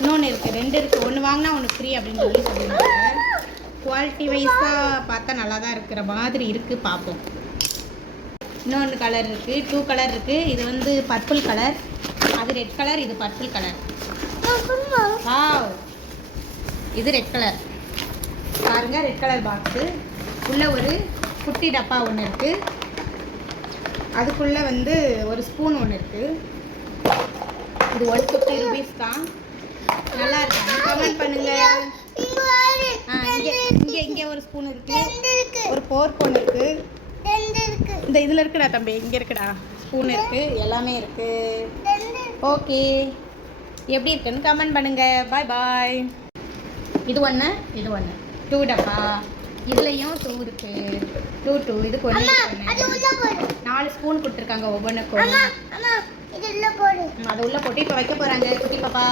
இன்னொன்று இருக்குது, 2 இருக்குது. ஒன்று வாங்கினா ஒன்று ஃப்ரீ அப்படின்னு சொல்லி சொல்லியிருக்காங்க. குவாலிட்டி வைஸாக பார்த்தா நல்லா தான் இருக்கிற மாதிரி இருக்குது, பார்ப்போம். இன்னொன்று கலர் இருக்குது, 2 கலர் இருக்குது. இது வந்து பர்பிள் கலர், அது ரெட் கலர், இது பர்பிள் கலர். வாவ், இது ரெட் கலர் பாருங்கள். ரெட் கலர் பாக்ஸு உள்ளே ஒரு குட்டி டப்பா ஒன்று இருக்குது. அதுக்குள்ளே வந்து ஒரு ஸ்பூன் ஒன்று இருக்குது. இது 150 rupees தான். நல்லா இருக்கா? கமெண்ட் பண்ணுங்க. இங்கே ஒரு ஸ்பூன் இருக்குது, ஒரு ஃபோர்க் ஒன்று இருக்குது. இந்த இதில் இருக்குடா தம்பி, இங்கே இருக்குடா ஸ்பூன் இருக்குது, எல்லாமே இருக்குது. ஓகே, எப்படி இருக்குன்னு கமெண்ட் பண்ணுங்க. பாய் பாய். இது ஒன்று, இது ஒன்று 2 டப்பா. இதுலேயும் 2 இருக்குது. 2 இதுக்கு ஒன்று 4 ஸ்பூன் கொடுத்துருக்காங்க ஒவ்வொன்றுக்கும். அதை உள்ளே போட்டு இப்போ வைக்க போகிறாங்க குட்டி பாப்பா.